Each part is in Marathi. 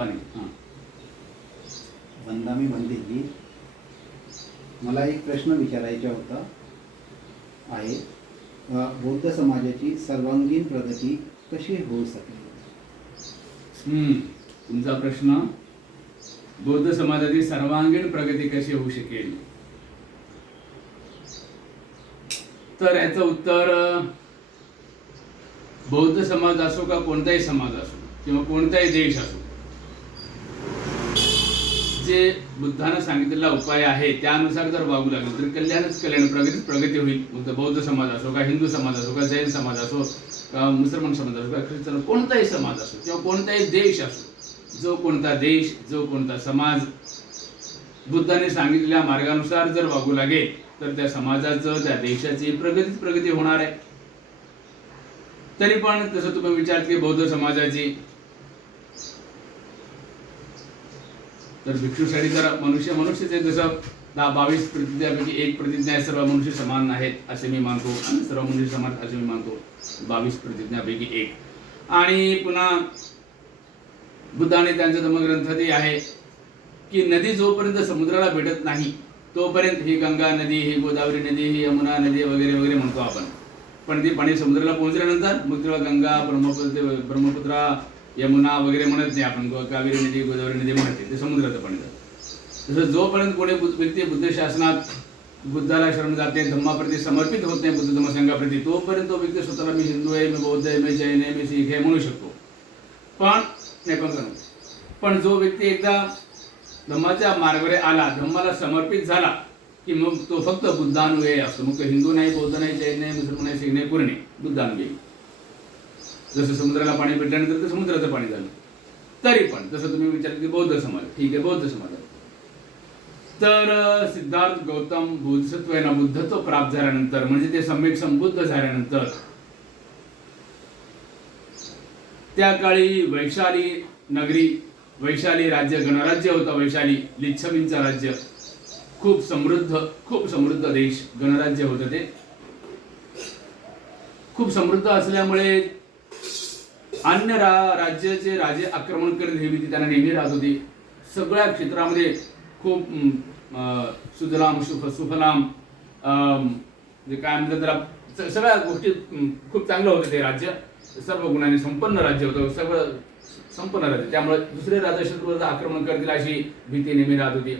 पाणी हां. बंदामी जी मला एक प्रश्न विचारायचा होता. आहे. बौद्ध समाजाची सर्वांगीण प्रगती कशी होऊ शकेल हम्म. तुमचा प्रश्न. बौद्ध समाजाची सर्वांगीण प्रगती कशी होऊ शकेल? तर याचं उत्तर बौद्ध समाज असो का कोणताही समाज असो किंवा कोणताही देश असो जे बुद्धानं सांगितलेला उपाय आहे त्यानुसार जर वागू लागले तर कल्याणच कल्याण प्रगती प्रगती होईल. मग बौद्ध समाज असो का हिंदू समाज असो का जैन समाज असो का मुसलमान समाज असो का ख्रिश्चन कोणताही समाज असो किंवा कोणताही देश असो जो कोणता देश जो कोणता समाज बुद्धाने सांगितलेल्या मार्गानुसार जर वागू लागेल तर त्या समाजाचं त्या देशाची प्रगतीच प्रगती होणार आहे. तरी पण तसं तुम्ही विचार की बौद्ध समाजाची तर भिक्षूसाठी जर मनुष्य मनुष्यच आहे जसं दहा बावीस प्रतिज्ञापैकी एक प्रतिज्ञा आहे सर्व मनुष्य समान आहेत असे मी मानतो आणि सर्व मनुष्य समान असे मी मानतो. बावीस प्रतिज्ञापैकी एक. आणि पुन्हा बुद्धाने त्यांचा धर्मग्रंथातही आहे की नदी जोपर्यंत समुद्राला भेटत नाही तोपर्यंत ही गंगा नदी ही गोदावरी नदी ही यमुना नदी वगैरे वगैरे म्हणतो आपण. पण ती पाणी समुद्राला पोहोचल्यानंतर मग तेव्हा गंगा ब्रह्मपुत्र ब्रह्मपुत्रा यमुना वगैरे म्हणत नाही आपण कावेरी नदी गोदावरी नदी म्हणते ते समुद्राचं पाणी जातं. तसं जोपर्यंत कोणी व्यक्ती बुद्ध शासनात बुद्धाला शरण जाते धम्माप्रती समर्पित होत नाही बुद्ध धम्मसंघाप्रती तोपर्यंत तो व्यक्ती स्वतःला मी हिंदू आहे मी बौद्ध आहे मी जैन आहे मी शीख आहे म्हणू शकतो. पण नाही पण पण जो व्यक्ती एकदा धम्माच्या मार्गावर आला धम्माला समर्पित झाला की मग तो फक्त बुद्धानुयायी असतो. मग तो हिंदू नाही बौद्ध नाही जैन नाही मुसलमान नाही शीख नाही पूर्ण नाही बुद्धानुयायी. जसं समुद्राला पाणी भेटल्यानंतर ते समुद्राचं पाणी झालं. तरी पण जसं तुम्ही विचारलं की बौद्ध समाज ठीक आहे बौद्ध समाज. तर सिद्धार्थ गौतम बोधसत्व यांना बुद्धत्व प्राप्त झाल्यानंतर म्हणजे ते सम्यक संबुद्ध झाल्यानंतर त्या काळी वैशाली नगरी वैशाली राज्य गणराज्य होतं वैशाली लिच्छवींचं राज्य. खूप समृद्ध खूप समृद्ध देश गणराज्य होतं ते. खूप समृद्ध असल्यामुळे अन्य रा राज्याचे राजे आक्रमण करीत ही भीती त्यांना नेहमी राहत होती. सगळ्या क्षेत्रामध्ये खूप सुजलाम सुफ सुफलाम जे काय म्हणतात त्याला सगळ्या गोष्टी खूप चांगलं होतं ते राज्य. सर्व गुणांनी संपन्न राज्य होतं सगळं संपन्न राज्य. त्यामुळे दुसरे राजा शत्रूवर आक्रमण करतील अशी भीती नेहमी राहत होती.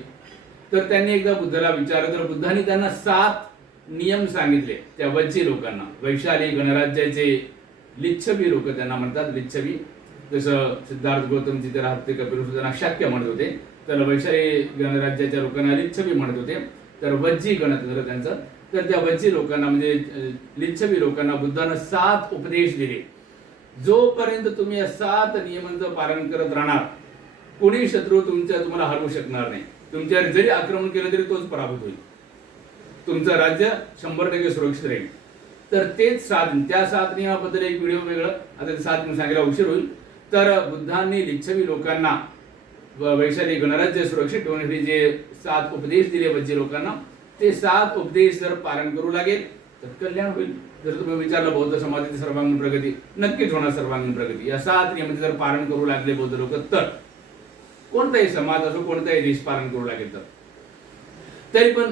तर त्यांनी एकदा बुद्धाला विचारलं तर बुद्धांनी त्यांना सात नियम सांगितले त्या वज्जी लोकांना. वैशाली गणराज्याचे लिच्छवी लोक त्यांना म्हणतात लिच्छवी. जसं सिद्धार्थ गौतम जिथे राहत ते कपिल त्यांना शाक्य म्हणत होते. तर वैशाली गणराज्याच्या लोकांना लिच्छवी म्हणत होते. तर वज्जी गणत त्यांचं. तर त्या वज्जी लोकांना म्हणजे लिच्छवी लोकांना बुद्धानं सात उपदेश दिले. जोपर्यंत तुम्ही या सात नियमांचं पालन करत राहणार कोणी शत्रू तुमच्या तुम्हाला हरवू शकणार नाही. तुमच्यावर जरी आक्रमण केलं तरी तोच पराभूत होईल. तुमचं राज्य शंभर टक्के सुरक्षित राहील. तर तेच साधन. त्या सात एक व्हिडिओ वेगळं. आता ते साधन सांगायला उशीर होईल. तर बुद्धांनी लिच्छवी लोकांना वैशाली गणराज्य सुरक्षित ठेवण्यासाठी जे सात उपदेश दिले वज्जे लोकांना ते सात उपदेश जर पालन करू लागेल तर कल्याण होईल. जर तुम्ही विचारलं बौद्ध समाजाची सर्वांगीण प्रगती नक्कीच होणार सर्वांगीण प्रगती. या सात नियमांचे जर पालन करू लागले बौद्ध लोक तर कोणताही समाज असो कोणताही देश पालन करू लागेल तर. तरी पण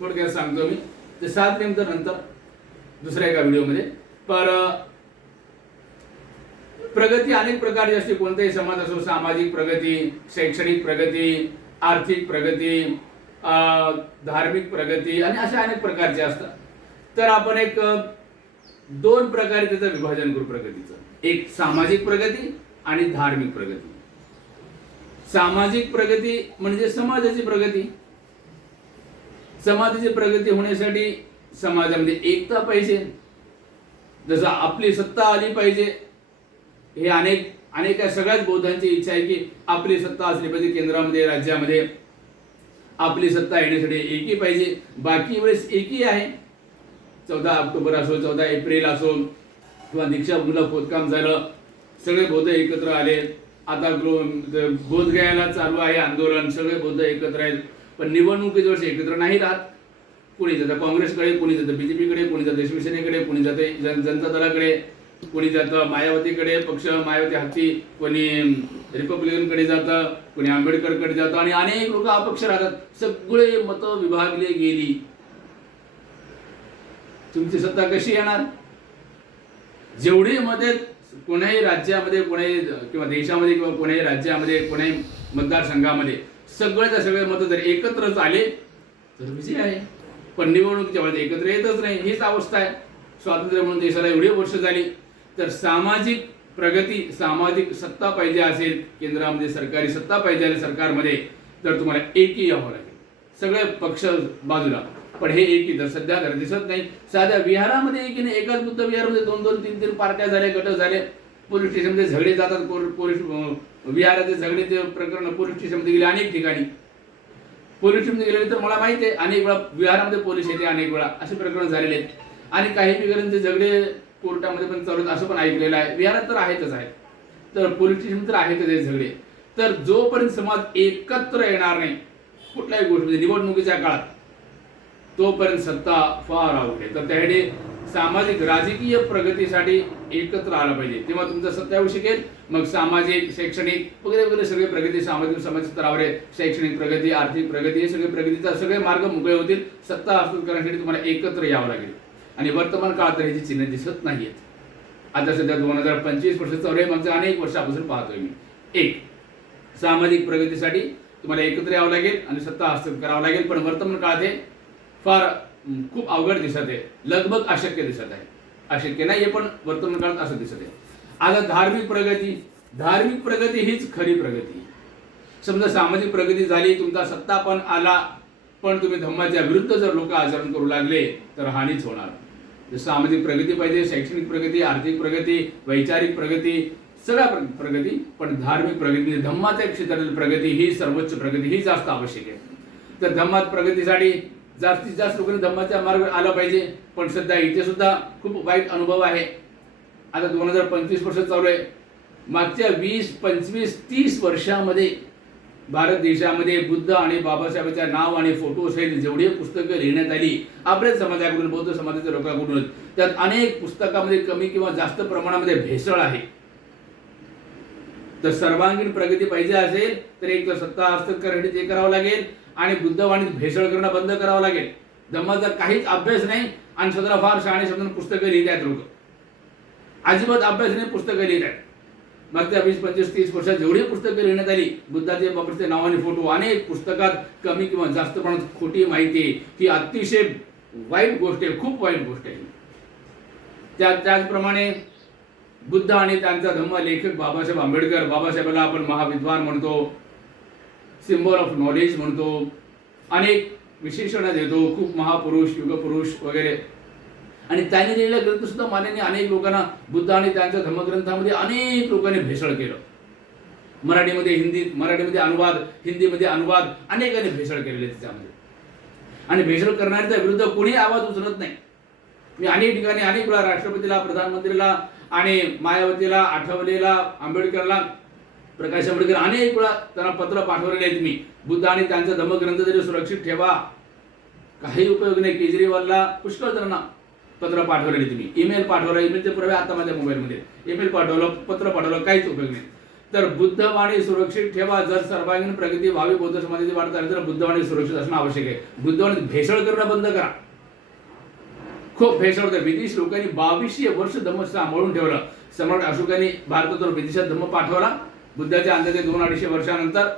थोडक्यात सांगतो मी ते सात नियम तर नंतर दुसऱ्या एका व्हिडिओमध्ये. पर प्रगती अनेक प्रकारची असते. कोणताही समाज असो सामाजिक प्रगती शैक्षणिक प्रगती आर्थिक प्रगती धार्मिक प्रगती आणि अशा अनेक प्रकारचे असतात. तर आपण एक दोन प्रकारे त्याचं विभाजन करू प्रगतीचं. एक सामाजिक प्रगती आणि धार्मिक प्रगती. सामाजिक प्रगती म्हणजे समाजाची प्रगती. समाजाची प्रगती होण्यासाठी समाजामध्ये एकता पाहिजे. जसं आपली सत्ता आली पाहिजे. हे अनेक अनेक सगळ्याच बौद्धांची इच्छा आहे की आपली सत्ता असली पाहिजे केंद्रामध्ये राज्यामध्ये. आपली सत्ता येण्यासाठी एकी पाहिजे. बाकी वेळेस एकी आहे. चौदा ऑक्टोबर असो चौदा एप्रिल असो किंवा दीक्षाभूमीला खोदकाम झालं सगळे बौद्ध एकत्र आले. आता गृह बोधगयाला चालू आहे आंदोलन. सगळे बौद्ध एकत्र आहेत. पण निवडणुकीच्या वर्ष एकत्र नाही राहत. कोणी जातं काँग्रेसकडे कोणी जातं बीजेपीकडे कोणी जातं शिवसेनेकडे कोणी जाते जन जनता दलाकडे कोणी जातं मायावतीकडे पक्ष मायावती हत्ती कोणी रिपब्लिकनकडे जातं कोणी आंबेडकरकडे जातं आणि अनेक लोक अपक्ष राहतात. सगळे मतं विभागले गेली. तुमची सत्ता कशी येणार? जेवढी मध्ये कोणाही राज्यामध्ये कोणाही किंवा देशामध्ये किंवा कोणाही राज्यामध्ये कोणाही मतदारसंघामध्ये सगळ्याच्या सगळे मतं जर एकत्रच आले तर विजय आहे. पण निवडणुकीच्या वेळेस एकत्र येतच नाही हीच अवस्था आहे. स्वातंत्र्य म्हणून देशाला एवढी वर्ष झाली तर सामाजिक प्रगती सामाजिक सत्ता पाहिजे असेल केंद्रामध्ये सरकारी सत्ता पाहिजे असेल सरकारमध्ये तर तुम्हाला एकी यावं लागेल सगळे पक्ष बाजूला. पण हे एकी तर सध्या तर दिसत नाही. साध्या विहारामध्ये एकीने एकाच बुद्ध विहारामध्ये दोन दोन तीन तीन पार्ट्या झाल्या गट झाले. पोलीस स्टेशनमध्ये झगडे जातात पोलीस विहाराचे विहाराचे झगडेचे प्रकरण पोलीस स्टेशनमध्ये गेले अनेक ठिकाणी. पोलीस स्टेशनमध्ये गेले तर मला माहिती आहे अनेक वेळा विहारामध्ये पोलीस येते अनेक वेळा असे प्रकरण झालेले आहेत. आणि काही बिगरांचे झगडे कोर्टामध्ये पण चालू असं पण ऐकलेलं आहे. विहारात तर आहेतच आहे तर पोलीस स्टेशन तर आहेतच हे झगडे. तर जोपर्यंत समाज एकत्र येणार नाही कुठल्याही गोष्टी निवडणुकीच्या काळात तोपर्यंत सत्ता फार आवडते आहे. तर त्यासाठी सामाजिक राजकीय प्रगतीसाठी एकत्र आलं पाहिजे. तेव्हा तुमचा सत्यावू येऊ शकेल मग सामाजिक शैक्षणिक वगैरे वगैरे सगळे प्रगती सामाजिक समाज स्तरावर आहे शैक्षणिक प्रगती आर्थिक प्रगती हे सगळे प्रगतीचा सगळे मार्ग मोकळे होतील. सत्ता हस्तूत करण्यासाठी तुम्हाला एकत्र यावं लागेल. आणि वर्तमान काळात तर ह्याची चिन्ह दिसत नाहीयेत. आता सध्या दोन हजार पंचवीस वर्ष चालू मागच्या अनेक वर्षापासून पाहतोय मी. एक सामाजिक प्रगतीसाठी तुम्हाला एकत्र यावं लागेल आणि सत्ता हस्तगत करावं लागेल. पण वर्तमान काळात हे फार खूप अवघड दिसत आहे. लगभग अशक्य दिसत आहे. अशक्य नाही हे पण वर्तमानकाळात असं दिसत आहे. आता धार्मिक प्रगती धार्मिक प्रगती हीच खरी प्रगती. समजा सामाजिक प्रगती झाली तुमचा सत्ता पण आला पण तुम्ही धम्माच्या विरुद्ध जर लोक आचरण करू लागले तर हानीच होणार. जसं सामाजिक प्रगती पाहिजे शैक्षणिक प्रगती आर्थिक प्रगती वैचारिक प्रगती सगळ्या प्रगती पण धार्मिक प्रगती धम्माच्या क्षेत्रातील प्रगती ही सर्वोच्च प्रगती ही जास्त आवश्यक आहे. तर धम्मात प्रगतीसाठी जास्तीत जास्त लोकांनी धम्माच्या मार्ग आला पाहिजे. पण सध्या इथे सुद्धा खूप वाईट अनुभव आहे. आता दोन हजार पंचवीस वर्ष चालू आहे. मागच्या वीस पंचवीस तीस वर्षामध्ये भारत देशामध्ये बुद्ध आणि बाबासाहेबांच्या नाव आणि फोटो सहित जेवढी पुस्तकं लिहिण्यात आली आपल्याच समाजाकडून बौद्ध समाजाच्या लोकांकडून त्यात अनेक पुस्तकामध्ये कमी किंवा जास्त प्रमाणामध्ये भेसळ आहे. तर सर्वांगीण प्रगती पाहिजे असेल तर एक तर सत्ता हस्तगत ते करावं लागेल आणि बुद्धवाणीत भेसळ करणं बंद करावं लागेल. धम्माचा काहीच अभ्यास नाही आणि स्वतःला फार शहाणे समजून पुस्तकं लिहित आहेत लोक. अजिबात अभ्यास नाही पुस्तकं लिहित आहेत. मागच्या वीस पंचवीस तीस वर्षात जेवढी पुस्तकं लिहिण्यात आली बुद्धाचे बाबाचे नाव आणि फोटो अनेक पुस्तकात कमी किंवा जास्त प्रमाणात खोटी माहिती आहे. ही अतिशय वाईट गोष्ट आहे खूप वाईट गोष्ट आहे. त्या त्याचप्रमाणे बुद्ध आणि त्यांचा धम्म लेखक बाबासाहेब आंबेडकर. बाबासाहेबाला आपण महाविद्वान म्हणतो. सिम्बॉल ऑफ नॉलेज म्हणतो. अनेक विशेषणं देतो. खूप महापुरुष युगपुरुष वगैरे. आणि त्यांनी लिहिलेला ग्रंथसुद्धा मान्याने अनेक लोकांना बुद्ध आणि त्यांच्या धर्मग्रंथामध्ये अनेक लोकांनी भेसळ केलं. मराठीमध्ये हिंदीत मराठीमध्ये अनुवाद हिंदीमध्ये अनुवाद अनेकांनी भेसळ केलेले त्याच्यामध्ये. आणि भेसळ करणाऱ्याच्या विरुद्ध कोणी आवाज उचलत नाही. मी अनेक ठिकाणी अनेक वेळा राष्ट्रपतीला प्रधानमंत्रीला आणि मायावतीला आठवलेला आंबेडकरला प्रकाश आंबेडकर अनेक वेळा त्यांना पत्र पाठवलेले आहेत मी. बुद्ध आणि त्यांचा धम्मग्रंथ तरी सुरक्षित ठेवा काही उपयोग नाही. केजरीवालला पुष्कळ जणांना पत्र पाठवलेले तुम्ही ईमेल पाठवला ईमेलचे पुरावे आता माझ्या मोबाईलमध्ये ईमेल पाठवलं पत्र पाठवलं काहीच उपयोग नाही. तर बुद्धवाणी सुरक्षित ठेवा. जर सर्वांगीण प्रगती व्हावी बौद्ध समाजाची वाढ झाली तर बुद्धवाणी सुरक्षित असणं आवश्यक आहे. बुद्धवाणी भेसळ करणं बंद करा. खूप भेसळ होतं. विदेश लोकांनी बावीसशे वर्ष धम्म सांभाळून ठेवलं. सम्राट अशोकांनी भारतातून विदेशात धम्म पाठवला. बुद्धाच्या अंदाजे दोन अडीचशे वर्षानंतर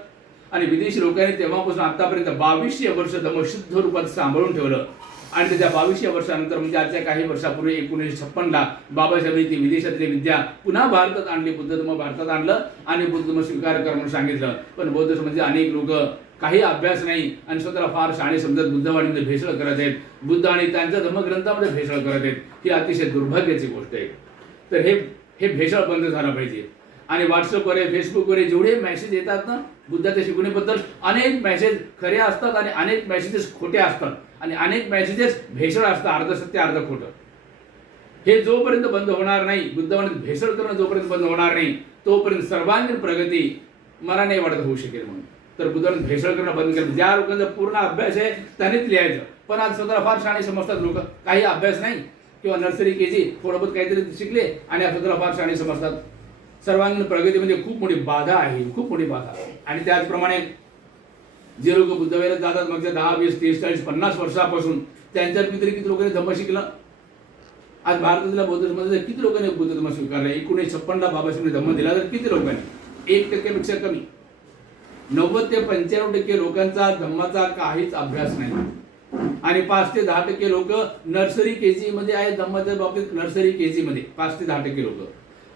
आणि विदेशी लोकांनी तेव्हापासून आतापर्यंत बावीसशे वर्ष धम्म शुद्ध रूपात सांभाळून ठेवलं. आणि त्याच्या बावीसशे वर्षानंतर म्हणजे आजच्या काही वर्षापूर्वी एकोणीसशे छप्पनला बाबासाहेबांनी ती विदेशातली विद्या पुन्हा भारतात आणली बुद्ध धर्म भारतात आणलं आणि बुद्ध धर्म स्वीकार कर म्हणून सांगितलं. पण बौद्ध म्हणजे अनेक लोक काही अभ्यास नाही आणि स्वतःला फार शाणे समजत बुद्धवाणीमध्ये भेसळ करत आहेत. बुद्ध आणि त्यांच्या धर्मग्रंथामध्ये भेसळ करत आहेत. ही अतिशय दुर्भाग्याची गोष्ट आहे. तर हे हे भेसळ बंद झालं पाहिजे. आणि व्हॉट्सअपवर फेसबुकवर जेवढे मेसेज येतात ना बुद्धाच्या शिकवणीबद्दल अनेक मेसेज खरे असतात आणि अनेक मेसेजेस खोटे असतात. आणि अनेक मेसेजेस भेसळ असतात अर्ध सत्य अर्ध खोटं. हे जोपर्यंत बंद होणार नाही बुद्धवाणीत भेसळ करणं जोपर्यंत बंद होणार नाही तोपर्यंत सर्वांगीण प्रगती मला नाही वाटत होऊ शकेल म्हणून. तर बुद्धवाणीत भेसळ करणं बंद केलं. ज्या लोकांचा पूर्ण अभ्यास आहे त्यांनीच लिहायचं. पण आज स्वतःला फार शाणे समजतात लोक. काही अभ्यास नाही. किंवा नर्सरी के जी थोडं बहुत काहीतरी शिकले आणि स्वतःला फार शाणे समजतात. सर्वांगीण प्रगतीमध्ये खूप मोठी बाधा आहे. खूप मोठी बाधा. आहे आणि त्याचप्रमाणे जे लोक बुद्धवेला जातात मग दहा वीस तीस चाळीस पन्नास वर्षापासून त्यांच्यात तरी किती लोकांनी धम्म शिकलं? आज भारतातल्या बौद्ध समाजात किती लोकांनी बुद्ध धर्म स्वीकारला? एकोणीस छप्पनला बाबासाहेबांनी धम्म दिला तर किती लोकांनी? एक टक्क्यापेक्षा कमी. नव्वद ते पंच्याण्णव टक्के लोकांचा धम्माचा काहीच अभ्यास नाही. आणि पाच ते दहा टक्के लोक नर्सरी के जी मध्ये आहेत धम्माच्या बाबतीत नर्सरी के जी मध्ये पाच ते दहा टक्के लोक.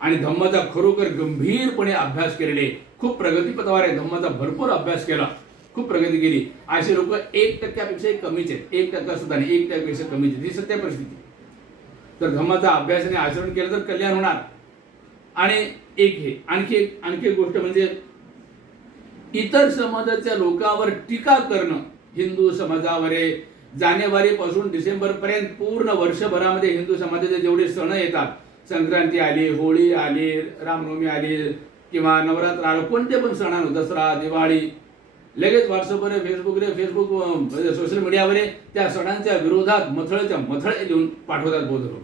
आणि धम्माचा खरोखर गंभीरपणे अभ्यास केलेले खूप प्रगतीपथावर आहे धम्माचा भरपूर अभ्यास केला खूप प्रगती केली. असे लोक एक टक्क्यापेक्षा कमीच आहेत. एक टक्का सुद्धा नाही एक टक्क्यापेक्षा कमीच आहेत. ही सत्य परिस्थिती. तर धम्माचा अभ्यास आणि आचरण केलं तर कल्याण होणार. आणि एक हे आणखी एक आणखी एक गोष्ट म्हणजे इतर समाजाच्या लोकांवर टीका करणं हिंदू समाजावर आहे. जानेवारी पासून पूर्ण वर्षभरामध्ये हिंदू समाजाचे जेवढे सण येतात संक्रांती आली होळी आली रामनवमी आली किंवा नवरात्र आलं कोणते पण सण आलो दसरा दिवाळी लगेच व्हॉट्सअपवर फेसबुकवर फेसबुक म्हणजे सोशल मीडियावर त्या सणांच्या विरोधात मथळच्या मथळे लिहून पाठवतात बौद्ध लोक.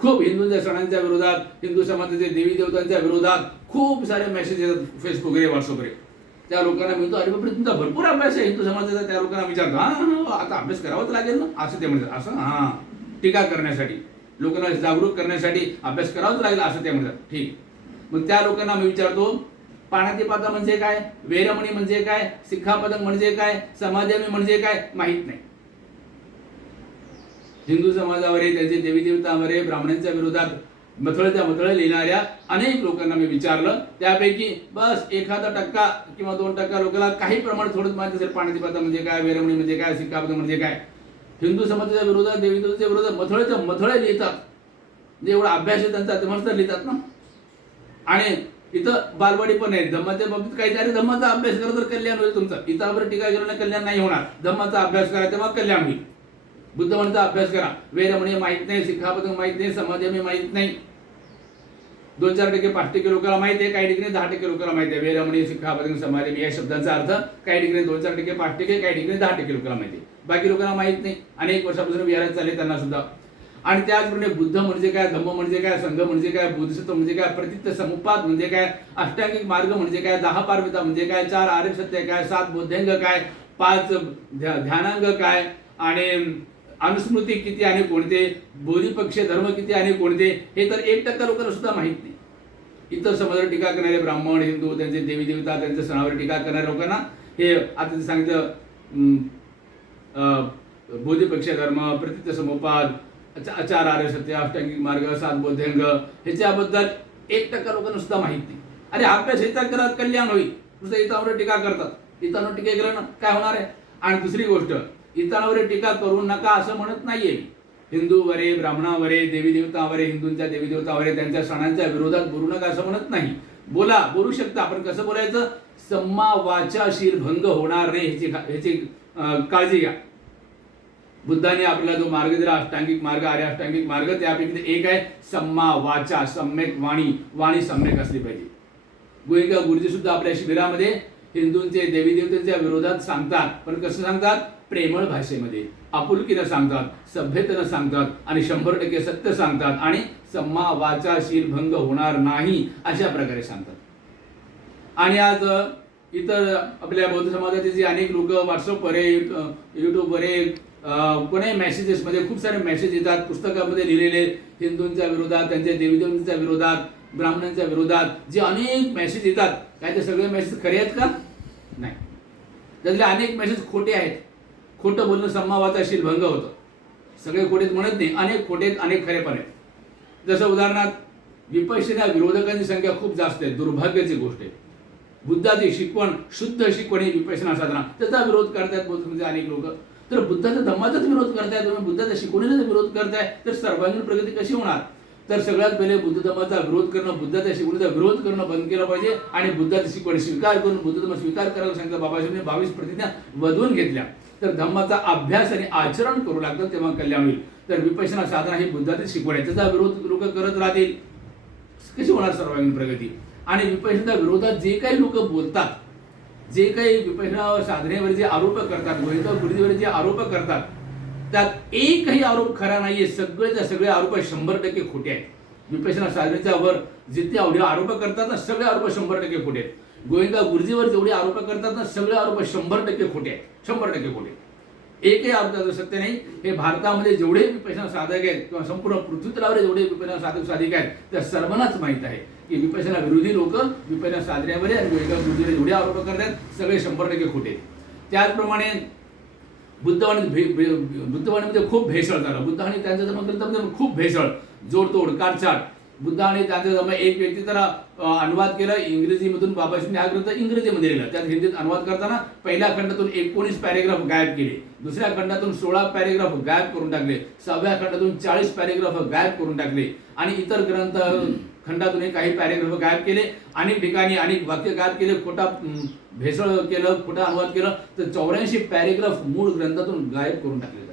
खूप हिंदूंच्या सणांच्या विरोधात हिंदू समाजाचे देवी देवतांच्या विरोधात खूप सारे मेसेज येतात फेसबुकवर व्हॉट्सअपवर त्या लोकांना म्हणतो अरे बापरे तुमचा भरपूर अभ्यास आहे हिंदू समाजाचा. त्या लोकांना विचारतो हा आता अभ्यास करावाच लागेल ना? असं ते म्हणतात असं हा टीका करण्यासाठी लोकांना जागरूक करण्यासाठी अभ्यास करावाच लागेल असं ते म्हणतात. ठीक. मग त्या लोकांना मी विचारतो पाण्यातीपाता म्हणजे काय? वेरमणी म्हणजे काय? सिक्खापदक म्हणजे काय? समाजमी म्हणजे काय? माहीत नाही. हिंदू समाजावर आहे, त्यांचे देवी देवतांवर आहे, ब्राह्मणांच्या विरोधात मथळच्या मथळ लिहिणाऱ्या अनेक लोकांना मी विचारलं. त्यापैकी बस एखादा टक्का किंवा दोन टक्का लोकांना काही प्रमाणात थोडं माहिती असेल. पाण्यातीपाता म्हणजे काय वेरमणी म्हणजे काय सिक्खापदक म्हणजे काय. हिंदू समाजाच्या विरोधात देवी देवतेच्या विरोधात मथळच्या मथळे लिहितात. म्हणजे एवढा अभ्यास आहे त्यांचा ते मस्त लिहितात ना. आणि इथं बालवाडी पण आहे. धम्माच्या बाबतीत काही अरे धम्माचा अभ्यास करा तर कल्याण होईल तुमचं. इथावर टीका केल्याने कल्याण नाही होणार. धम्माचा अभ्यास करा तेव्हा कल्याण होईल. बुद्ध म्हणता अभ्यास करा. वेद म्हणे माहीत नाही सिक्खापद माहीत नाही समाजमी माहीत नाही. दोन चार टक्के पाच टक्के लोकांना माहिती आहे काही ठिकाणी दहा टक्के लोकांना माहिती आहे. वेद म्हणे समाजमी या शब्दांचा अर्थ काही ठिकाणी दोन चार टक्के पाच टक्के काही ठिकाणी दहा टक्के लोकांना माहिती आहे. बाकी लोकांना माहीत नाही. अनेक वर्षापासून विहारात चालले त्यांना सुद्धा. आणि त्याचप्रमाणे बुद्ध म्हणजे काय धम्म म्हणजे काय संघ म्हणजे काय बोधिसत्व म्हणजे काय प्रतित्व समुपात म्हणजे काय अष्टांगिक मार्ग म्हणजे काय दहा पारमिता म्हणजे काय चार आर्य सत्य काय सात बोधांग काय पाच ध्या- ध्यानांग काय आणि अनुस्मृती किती आणि कोणते? बोधिपक्ष धर्म किती आणि कोणते? हे तर एक टक्का लोकांना सुद्धा माहीत नाही. इतर समाजावर टीका करणारे ब्राह्मण हिंदू त्यांचे देवी देवता त्यांच्या सणावर टीका करणाऱ्या लोकांना हे आता सांगितलं अं, बोधिपक्ष धर्म प्रतित्व समुपाद आचार आर्य सत्य अष्टांगिक मार्ग सात बोध्यंग ह्याच्याबद्दल एक टक्का लोकांना सुद्धा माहीत नाही. अरे अभ्यास ह्याचा करा कल्याण होईल. नुसतं इथावर टीका करतात. इथांवर टीका ना काय होणार आहे? आणि दुसरी गोष्ट इतरांवर टीका करू नका असं म्हणत नाहीये हिंदू हिंदूवरे ब्राह्मणावरे देवी देवतावरे हिंदूंच्या देवी देवतावरे त्यांच्या सणांच्या विरोधात बोलू नका असं म्हणत नाही. बोला बोलू शकता. आपण कसं बोलायचं? सम्मा वाचाशील भंग होणार नाही ह्याची ह्याची काळजी घ्या. बुद्धाने आपल्याला जो मार्ग दिला अष्टांगिक मार्ग आर्य अष्टांगिक मार्ग त्यापैकी एक आहे सम्मा वाचा सम्यक वाणी वाणी सम्यक असली पाहिजे. गोविंदा गुरुजी सुद्धा आपल्या शिबिरामध्ये हिंदूंचे देवी देवतेच्या विरोधात सांगतात. पण कसं सांगतात? प्रेमळ भाषेमध्ये. आपुलकीनं सांगतात सभ्यतेनं सांगतात आणि शंभर टक्के सत्य सांगतात आणि सम्मा वाचाशील भंग होणार नाही अशा प्रकारे सांगतात. आणि आज इतर आपल्या बौद्ध समाजाचे जे अनेक लोक व्हॉट्सअपवर आहे युट्यूबवर आहे कोणाही मेसेजेसमध्ये खूप सारे मेसेज येतात पुस्तकामध्ये लिहिलेले हिंदूंच्या विरोधात त्यांच्या देवीदेवतांच्या विरोधात ब्राह्मणांच्या विरोधात जे अनेक मेसेज येतात. काय ते सगळे मेसेज खरे आहेत का? नाही. त्यातले अनेक मेसेज खोटे आहेत. खोटं बोलणं संमावाचाशील भंग होतं. सगळे खोटेत म्हणत नाही अनेक खोटेत अनेक खरे पण आहेत जसं उदाहरणार्थ विपश्यना विरोधकांची संख्या खूप जास्त आहे दुर्भाग्याची गोष्ट आहे. बुद्धाची शिकवण शुद्ध शिकवण ही विपक्षणा साधना त्याचा विरोध करतायत बौद्ध म्हणजे अनेक लोक. तर बुद्धाच्या धम्माचाच विरोध करताय तुम्ही बुद्धाच्या शिकवणीचा विरोध करताय तर सर्वांगीण प्रगती कशी होणार? तर सगळ्यात पहिले बुद्ध धर्माचा विरोध करणं बुद्धाच्या शिकवणीचा विरोध करणं बंद केलं पाहिजे आणि बुद्धाची शिकवण स्वीकार करून बुद्ध धर्म स्वीकार करायला सांगितलं बाबासाहेबांनी बावीस प्रतिज्ञा वधवून घेतल्या. तर धम्माचा अभ्यास आणि आचरण करू लागतं तेव्हा कल्याण होईल. तर विपशना साधना ही बुद्धातील शिकवण आहे त्याचा विरोध लोक करत राहतील. कशी होणार सर्वांगीण प्रगती? आणि विपश्यना विरोधात जे काही लोक बोलतात जे काही विपशना साधनेवर जे आरोप करतात गोविंद गुरुजीवर जे आरोप करतात त्यात एकही आरोप खरा नाहीये. सगळेच्या सगळे आरोप शंभर टक्के खोटे आहेत. विपशना साधनेच्या वर जिथे आवडे आरोप करतात ना सगळे आरोप शंभर टक्के खोटे आहेत. गोविंदा गुरुजीवर जेवढे आरोप करतात ना सगळे आरोप शंभर टक्के खोटे आहेत. शंभर टक्के खोटे एकही आरोपाचं सत्य नाही. हे भारतामध्ये जेवढे विपेशना साधक आहेत किंवा संपूर्ण पृथ्वीतलावर जेवढे विपेशना साधक साधिक आहेत त्या सर्वांनाच माहीत आहे की विपेशना विरोधी लोक विपेशना साधण्यामध्ये आणि गोविंदा गुरुजीवर जेवढे आरोप करतात सगळे शंभर टक्के खोटे आहेत. त्याचप्रमाणे बुद्धवाणी भे भे- बुद्धवाणीमध्ये खूप भेसळ झालं. बुद्ध आणि त्यांच्या धर्मग्रंथामध्ये म्हणजे खूप भेसळ जोडतोड काटछाट बुद्ध आणि त्यांचा एक व्यक्ती तर अनुवाद केला इंग्रजीमधून बाबाजींनी हा ग्रंथ इंग्रजीमध्ये लिहिला. त्यात हिंदीत अनुवाद करताना पहिल्या खंडातून एकोणीस पॅरेग्राफ गायब केले. दुसऱ्या खंडातून सोळा पॅरेग्राफ गायब करून टाकले. सहाव्या खंडातून चाळीस पॅरेग्राफ गायब करून टाकले. आणि इतर ग्रंथ खंडातून काही पॅरेग्राफ गायब केले. अनेक ठिकाणी अनेक वाक्य गायब केले. खोटा भेसळ केलं खोटा अनुवाद केलं. तर चौऱ्याऐंशी पॅरेग्राफ मूळ ग्रंथातून गायब करून टाकले.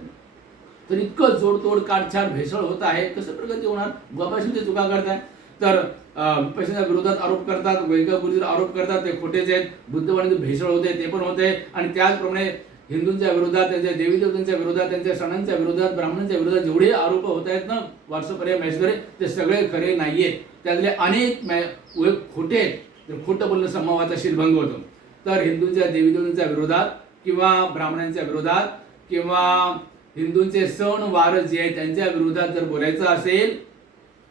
तर इतकं जोडतोड काटछाट भेसळ होत आहे. कसं प्रगती होणार? बाबाशी ते चुका करताय. तर अं, पैशाच्या विरोधात आरोप करतात वैका गुरुजीवर आरोप करतात ते खोटेच आहेत. बुद्धवाणीचे भेसळ होते ते पण होते. आणि त्याचप्रमाणे हिंदूंच्या विरोधात त्यांच्या देवी देवतांच्या विरोधात त्यांच्या सणांच्या विरोधात ब्राह्मणांच्या विरोधात जेवढे आरोप होत आहेत ना व्हॉट्सअपवर मॅसेजद्वारे ते सगळे खरे नाही आहेत त्यातले अनेक मॅ- खोटे आहेत. तर खोटं बोलणं संवादाचा शिरभंग होतो. तर हिंदूंच्या देवी देवतांच्या विरोधात किंवा ब्राह्मणांच्या विरोधात किंवा हिंदूंचे सण वार जे आहेत त्यांच्या विरोधात जर बोलायचं असेल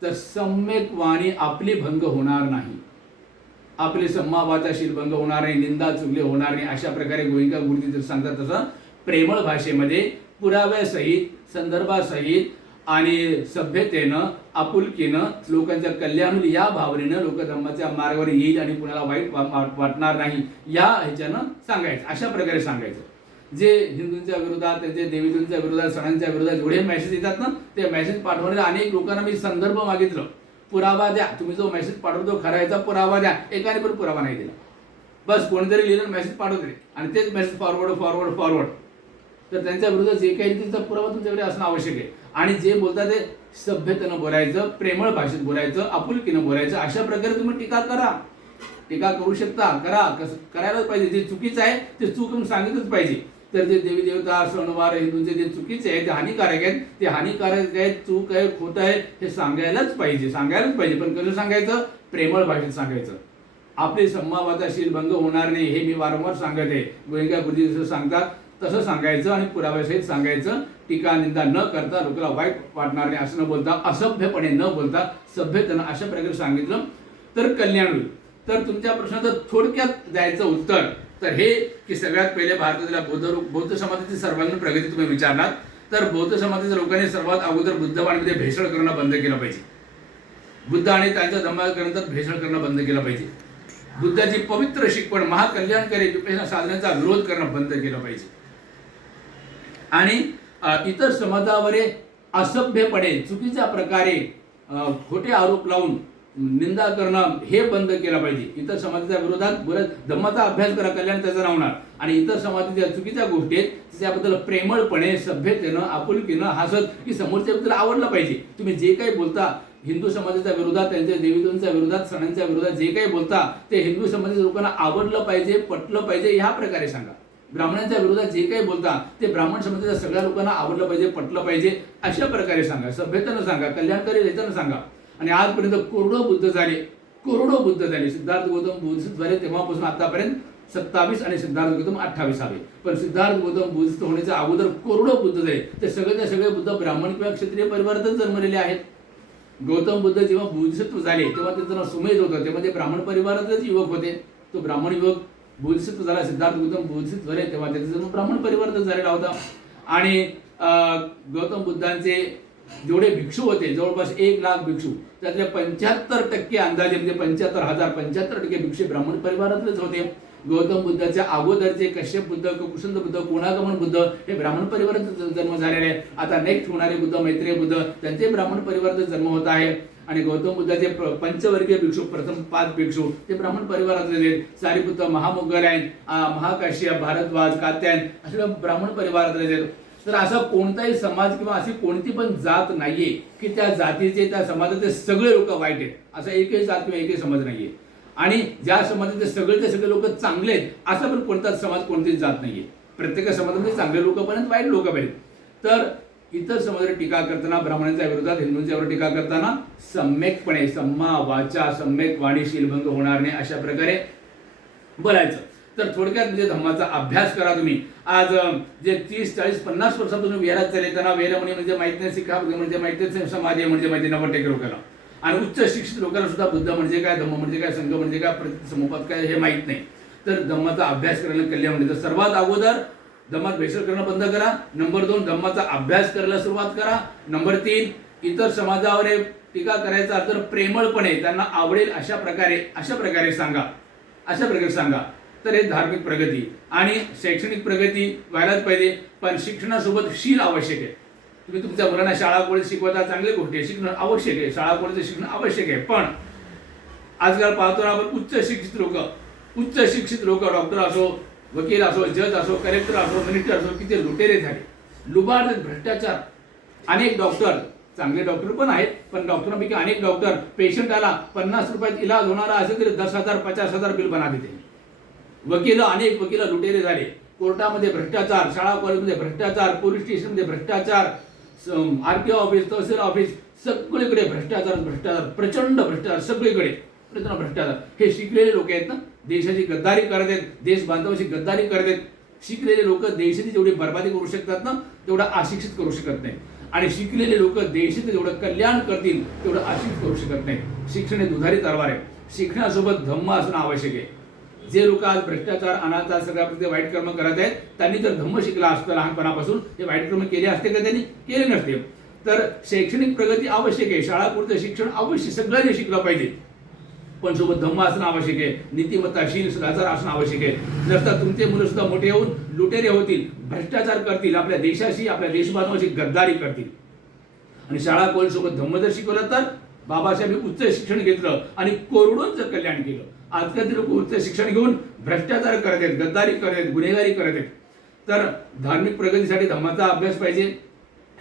तर सम्यक वाणी आपली भंग होणार नाही. आपले संमावाचाशील भंग होणार नाही निंदा चुगले होणार नाही अशा प्रकारे गोविंदा गुरुजी जर सांगतात तसं प्रेमळ भाषेमध्ये पुराव्यासहित संदर्भासहित आणि सभ्यतेनं आपुलकीनं लोकांच्या कल्याण या भावनेनं लोकधर्माच्या मार्गावर येईल आणि कुणाला वाईट वा- वाटणार नाही या ह्याच्यानं सांगायचं अशा प्रकारे सांगायचं. जे हिंदूंच्या विरोधात त्यांच्या देवीदूंच्या विरोधात सणांच्या विरोधात जेवढे मेसेज येतात ना ते मेसेज पाठवणाऱ्या अनेक लोकांना मी संदर्भ मागितलं. पुरावा द्या. तुम्ही जो मेसेज पाठवतो खरायचा पुरावा द्या. एकाने पण पुरावा नाही दिला. बस कोणीतरी लिहिलं मेसेज पाठवते आणि तेच मेसेज फॉरवर्ड फॉरवर्ड फॉरवर्ड तर त्यांच्या विरोधात जे काही येईल पुरावा तुमच्याकडे असणं आवश्यक आहे. आणि जे बोलतात ते सभ्यतेनं बोलायचं प्रेमळ भाषेत बोलायचं आपुलकीनं बोलायचं अशा प्रकारे तुम्ही टीका करा. टीका करू शकता. करा. कसं करायलाच पाहिजे. जे चुकीचं आहे ते चूक सांगितलंच पाहिजे. तर जे देवी देवता सणवार हिंदूंचे जे चुकीचे आहेत ते हानिकारक आहेत ते हानिकारक आहेत चूक आहे खोट आहे हे सांगायलाच पाहिजे सांगायलाच पाहिजे. पण कसं सांगायचं? प्रेमळ भाषेत सांगायचं. आपले संभावाचा शीलभंग होणार नाही हे मी वारंवार सांगत आहे. गोयंका गुरुजी जसं सांगतात तसं सांगायचं आणि पुराव्यासहित सांगायचं. टीका निंदा न करता लोकांना वाईट वाटणार नाही असं न बोलता असभ्यपणे न बोलता सभ्यतेनं अशा प्रकारे सांगितलं. तर कल्याण होईल तर तुमच्या प्रश्नाचं थोडक्यात द्यायचं उत्तर. तर हे की सगळ्यात पहिले भारतातल्या बौद्ध बौद्ध समाजाची सर्वांगीण प्रगती तुम्ही विचारणार तर बौद्ध समाजाच्या लोकांनी सर्वात अगोदर बुद्धवाणीमध्ये भेसळ करणं बंद केलं पाहिजे. बुद्ध आणि त्यांच्या धर्मग्रंथात भेसळ करणं बंद केलं पाहिजे. बुद्धाची पवित्र शिकवण महाकल्याणकारी विपेशना साधण्याचा विरोध करणं बंद केलं पाहिजे. आणि इतर समाजावर असभ्यपणे चुकीच्या प्रकारे खोटे आरोप लावून निंदा करणं हे बंद केलं पाहिजे. इतर समाजाच्या विरोधात बरं धम्माचा अभ्यास करा कल्याण त्याचं राहणार. आणि इतर समाजाच्या चुकीच्या गोष्टी आहेत त्याबद्दल प्रेमळपणे सभ्यतेनं आपुलकीनं हसत की समोरच्या आवडलं पाहिजे. तुम्ही जे काही बोलता हिंदू समाजाच्या विरोधात त्यांच्या देवीदेवांच्या विरोधात सणांच्या विरोधात जे काही बोलता ते हिंदू समाजाच्या लोकांना आवडलं पाहिजे पटलं पाहिजे ह्या प्रकारे सांगा. ब्राह्मणांच्या विरोधात जे काही बोलता ते ब्राह्मण समाजाच्या सगळ्या लोकांना आवडलं पाहिजे पटलं पाहिजे अशा प्रकारे सांगा. सभ्यतेनं सांगा कल्याणकारी रीतीनं सांगा. आणि आजपर्यंत करोडो बुद्ध झाले करोडो बुद्ध झाले. सिद्धार्थ गौतम बुद्धिस्ट झाले तेव्हापासून आतापर्यंत सत्तावीस आणि सिद्धार्थ गौतम अठ्ठावीस आले पण सिद्धार्थ गौतम बुद्धिस्ट होण्याच्या अगोदर करोडो बुद्ध झाले. ते सगळे सगळे बुद्ध ब्राह्मण किंवा क्षत्रिय परिवारातच जन्मलेले आहेत. गौतम बुद्ध जेव्हा बुद्धिसत्व झाले तेव्हा त्यांचं नाव सुमेध होतं. तेव्हा ते ब्राह्मण परिवारातच युवक होते. तो ब्राह्मण युवक बुद्धिसत्व झाला सिद्धार्थ गौतम बुद्धिस्ट झाले तेव्हा त्याचा जन्म ब्राह्मण परिवारातच झालेला होता. आणि गौतम बुद्धांचे जेवढे भिक्षू होते जवळपास एक लाख भिक्षू त्यातले पंच्याहत्तर टक्के अंदाजे म्हणजे पंच्याहत्तर हजार पंच्याहत्तर टक्के भिक्षू ब्राह्मण परिवारातलेच होते. गौतम बुद्धाच्या अगोदरचे कश्यप बुद्ध कुशंद बुद्ध कोणागमन बुद्ध हे ब्राह्मण परिवारात जन्म झालेले आहे आता नेक्स्ट होणारे बुद्ध मैत्रेय बुद्ध त्यांचे ब्राह्मण परिवारात जन्म होत आहे. आणि गौतम बुद्धाचे पंचवर्गीय भिक्षू प्रथम पाच भिक्षू ते ब्राह्मण परिवारातले आहेत. सारीपुत्र महामुगलायन महाकाश्यप भारद्वाज कात्यायन असे ब्राह्मण परिवारातले आहेत. तर असा कोणताही समाज किंवा अशी कोणती पण जात नाहीये की त्या जातीचे त्या समाजाचे सगळे लोक वाईट आहेत. असा एकही जात किंवा एकही समाज नाहीये. आणि ज्या समाजाचे सगळे ते सगळे लोक चांगले आहेत असा पण कोणताच समाज कोणतीच जात नाहीये. प्रत्येक समाजामध्ये चांगले लोक पण आहेत वाईट लोक पण आहेत. तर इतर समाजावर टीका करताना ब्राह्मणांच्या विरोधात हिंदूंच्या विरोधात टीका करताना सम्यकपणे सम्मा वाचा सम्यक वाणी शीलभंग होणार नाही अशा प्रकारे बोलायचं. तर थोडक्यात म्हणजे धम्माचा अभ्यास करा तुम्ही. आज जे तीस चाळीस पन्नास वर्षापासून विहारात चालले त्यांना वेरमणी म्हणजे, म्हणजे माहीत नाही शिखा म्हणजे, म्हणजे माहिती नाही समाधी म्हणजे माहिती नव्वद लोकांना. आणि उच्च शिक्षित लोकांना सुद्धा बुद्ध म्हणजे काय धम्म म्हणजे काय संघ म्हणजे काय समुपात काय हे माहीत नाही. तर धम्माचा अभ्यास करायला कल्याण म्हणजे तर सर्वात अगोदर धम्मात भेसळ करणं बंद करा. नंबर दोन धम्माचा अभ्यास करायला सुरुवात करा. नंबर तीन इतर समाजावर हे टीका करायचा तर प्रेमळपणे त्यांना आवडेल अशा प्रकारे अशा प्रकारे सांगा. अशा प्रकारे सांगा. तर हे धार्मिक प्रगती आणि शैक्षणिक प्रगती व्हायलाच पाहिजे पण शिक्षणासोबत शील आवश्यक आहे. तुम्ही तुमच्या मुलांना शाळा कॉलेज शिकवता चांगली गोष्टी आहे शिक्षण आवश्यक आहे. शाळा कॉलेजचं शिक्षण आवश्यक आहे पण आजकाल पाहतो ना आपण उच्च शिक्षित लोक. उच्च शिक्षित लोक डॉक्टर असो वकील असो जज असो कलेक्टर असो मिनिस्टर असो किती लुटेरे झाले. लुबाड भ्रष्टाचार. अनेक डॉक्टर चांगले डॉक्टर पण आहेत पण डॉक्टरांपैकी अनेक डॉक्टर पेशंट आला पन्नास रुपयात इलाज होणारा असेल तरी दस हजार पचास हजार बिल बना देते वकील अनेक वकील लुटेरे झाले. कोर्टामध्ये भ्रष्टाचार शाळा कॉलेजमध्ये भ्रष्टाचार पोलीस स्टेशनमध्ये भ्रष्टाचार आरटीओ ऑफिस तहसील ऑफिस सगळीकडे भ्रष्टाचार भ्रष्टाचार प्रचंड भ्रष्टाचार सगळीकडे. प्रचंड भ्रष्टाचार. हे शिकलेले लोक आहेत ना? देशाची गद्दारी करत आहेत. देश बांधवाची गद्दारी करत आहेत. शिकलेले लोक देशाची जेवढी बर्बादी करू शकतात ना तेवढं अशिक्षित करू शकत नाही. आणि शिकलेले लोक देशाचं जेवढं कल्याण करतील तेवढं अशिक्षित करू शकत नाही. शिक्षण हे दुधारी तरवार आहे. शिक्षणासोबत धम्म असणं आवश्यक आहे. जे लोक आज भ्रष्टाचार अनाचार सगळ्या प्रकारचे वाईट कर्म करत आहेत त्यांनी जर धम्म शिकला असतं लहानपणापासून हे वाईट कर्म केले असते का त्यांनी? केले नसते. तर शैक्षणिक प्रगती आवश्यक आहे शाळापुरतं शिक्षण अवश्य सगळ्यांनी शिकलं पाहिजे. पण सोबत धम्म असणं आवश्यक आहे नीतिमत्ताशील सदाचार असणं आवश्यक आहे. नसता तुमचे मुलं सुद्धा मोठे होऊन लुटेरे होतील भ्रष्टाचार करतील आपल्या देशाशी आपल्या देशबांधवाशी गद्दारी करतील. आणि शाळा कोण सोबत धम्म जर शिकवलं तर बाबासाहेब उच्च शिक्षण घेतलं आणि कोरडोंचं कल्याण केलं आजकाल ते लोक उच्च शिक्षण घेऊन भ्रष्टाचार करत आहेत गद्दारी करत आहेत गुन्हेगारी करत आहेत. तर धार्मिक प्रगतीसाठी धम्माचा अभ्यास पाहिजे.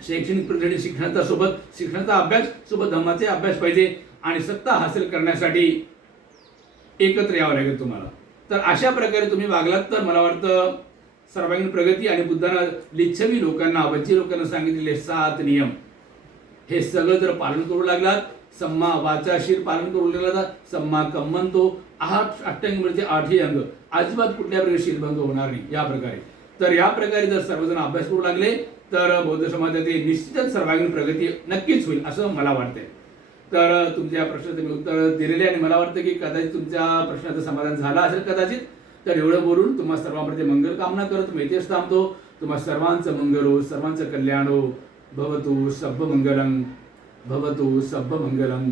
शैक्षणिक प्रगती शिक्षणाचा सोबत शिक्षणाचा अभ्यास सोबत धम्माचे अभ्यास पाहिजे. आणि सत्ता हासिल करण्यासाठी एकत्र यावं लागेल तुम्हाला. तर अशा प्रकारे तुम्ही वागलात तर मला वाटतं सर्वांगीण प्रगती आणि बुद्धांना लिच्छवी लोकांना वज्जी लोकांना सांगितलेले सात नियम. हे सगळं जर पालन करू लागलात सम्मा वाचाशीर पालन करू लागला सम्मा कम्मंतो आठ अष्टांग म्हणजे आठही अंग. अजिबात कुठल्या प्रकारे शीलभंग होणार नाही या प्रकारे. तर या प्रकारे जर सर्वजण अभ्यास करू लागले तर बौद्ध समाजाची निश्चितच सर्वांगीण प्रगती नक्कीच होईल असं मला वाटतंय. तर तुमच्या प्रश्नाचं मी उत्तर दिलेले आणि मला वाटतं की कदाचित तुमच्या प्रश्नाचं समाधान झालं असेल कदाचित तर एवढं बोलून तुम्हा सर्वांप्रती मंगल कामना करत मी इथेच थांबतो. तुम्हा सर्वांचं मंगल हो सर्वांचं कल्याण हो. भवतु सब्ब मंगलम भवतु सब्ब मंगलम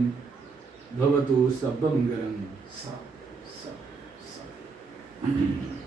भवतु सब्ब मंगलम सा सा सा